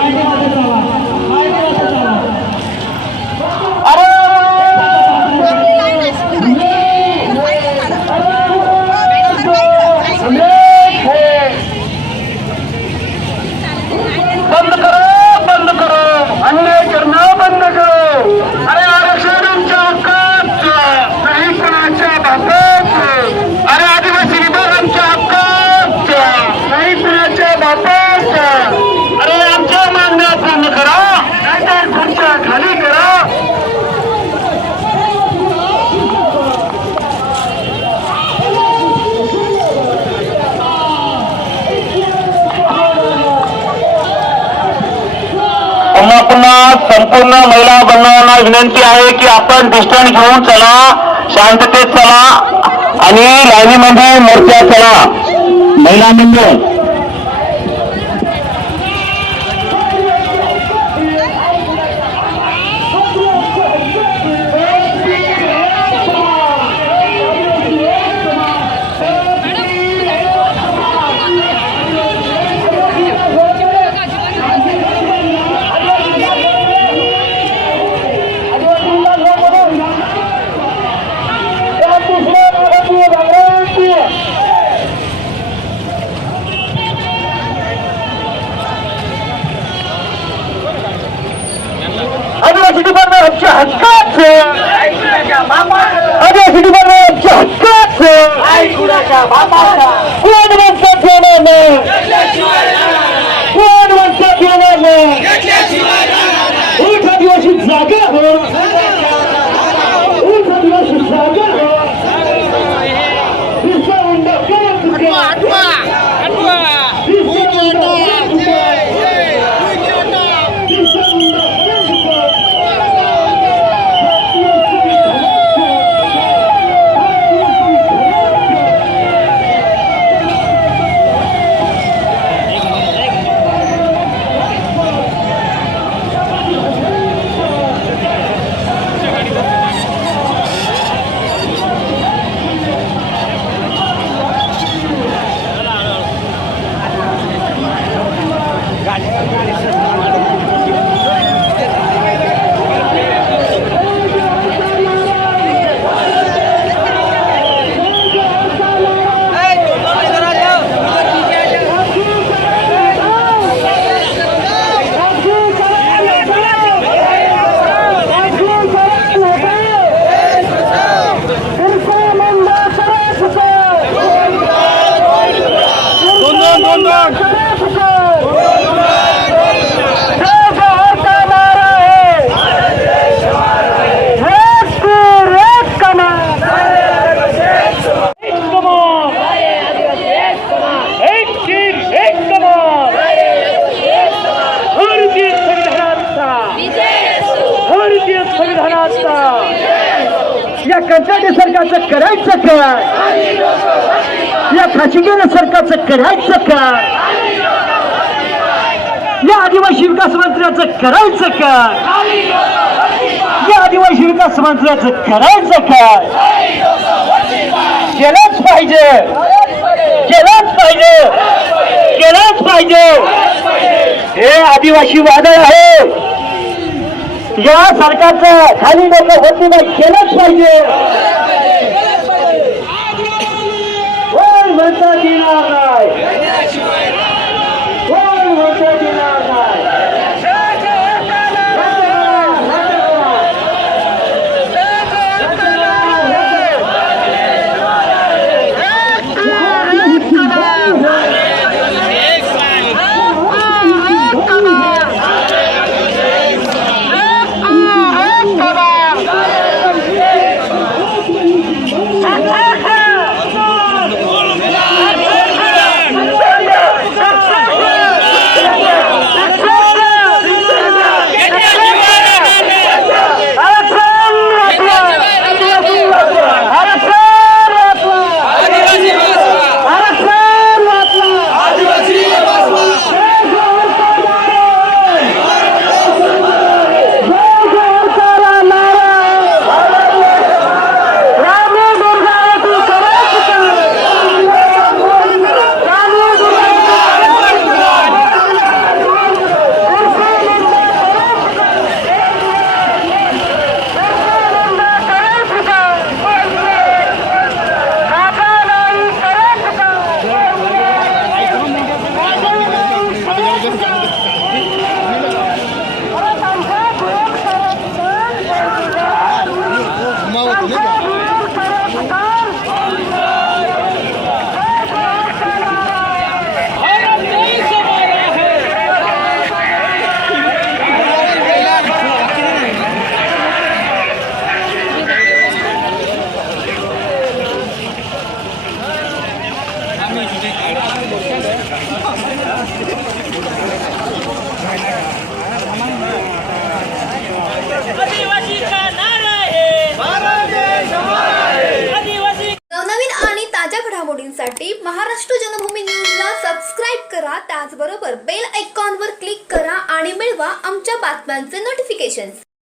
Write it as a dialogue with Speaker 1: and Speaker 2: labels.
Speaker 1: Thank you. पाया खाली करा. पुन्हा पुन्हा संपूर्ण महिला बनवांना विनंती आहे की आपण डिस्टन्स घेऊन चला शांततेत चला आणि लाईनीमध्ये मोर्चा चला. महिला मंडळ Piotrze! Ania, chyba Piotrze! भारतीय संविधानाचा. या कंत्राटी सरकारचं करायचं काय? या खासगीने सरकारचं करायचं काय? या आदिवासी विकास मंत्र्याचं करायचं काय? या आदिवासी विकास मंत्र्याचं करायचं काय? केलंच पाहिजे. केलंच पाहिजे. केलंच पाहिजे. हे आदिवासी वादळ आहे. या सरकारचं खाली लोक होती मग केलंच पाहिजे.
Speaker 2: monthly notifications.